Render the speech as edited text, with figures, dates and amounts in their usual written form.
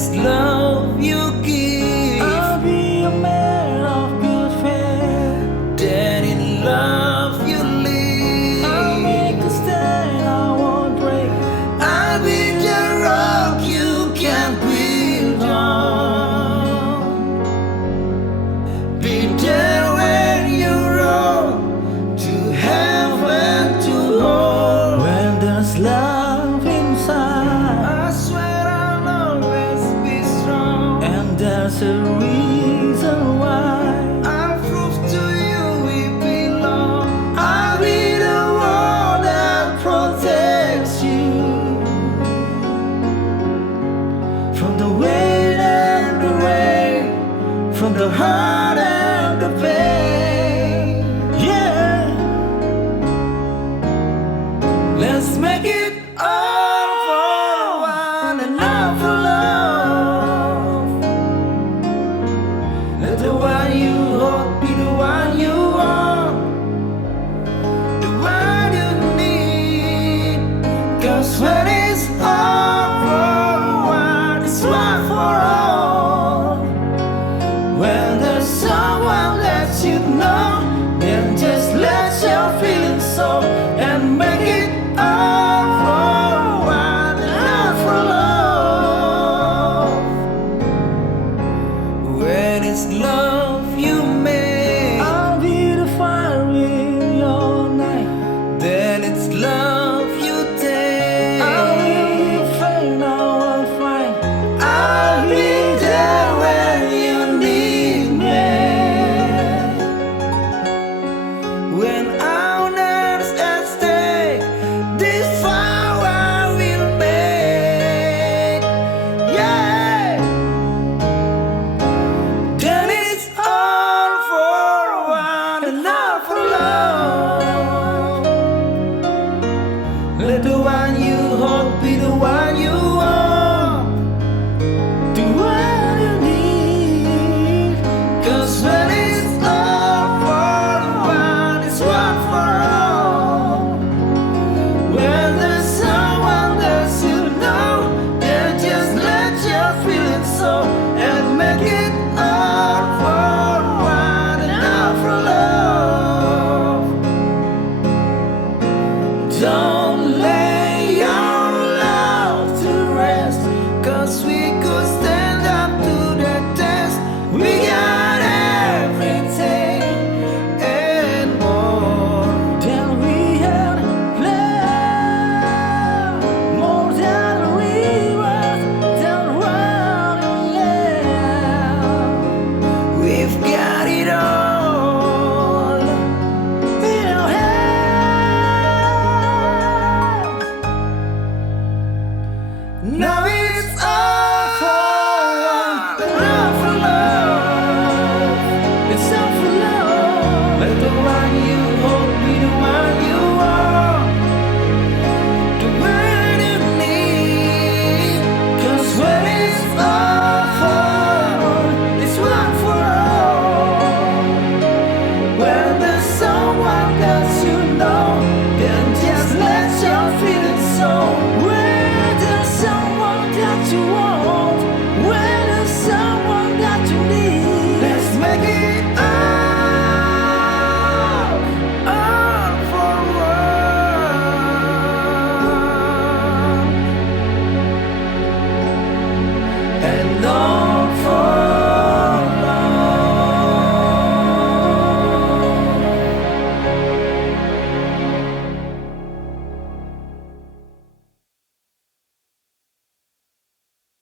is love you give, I'll be a man of good faith. then in love you live. I'll make a stand, I won't break. I'll be the rock you can build on. Be there when you roll to heaven to hold. When there's love inside, I swear I'll always be strong. and there's a reason why. I'll prove to you we belong. I'll be the one that protects you From the wind and the rain, from the heart and the pain. Yeah, Let's make it all for one and all for love. Let the one you hold be the one you want, the one you need. 'Cause when it's all for one, it's one for all. When there's someone lets you know, then just let your feelings show and make it all for one and all for love. When it's love you make, I'll be the fire in your night. then it's love you take. I'll be the flame I will find. I'll be there when you need me. When honor's at stake, this fire will make. Yeah. Then it's all for one and all for love. Let the one you hold be the one you want, The one you need. 'cause when it's all for one, it's one for all. When there's someone that you know, then just let your feelings show and make it all for one and all for love. Don't lay your love to rest, 'cause we could stand up to the test. We got everything and more. Then we had love, more than rivers that run in land. We've got it all. In our hands. Now it's all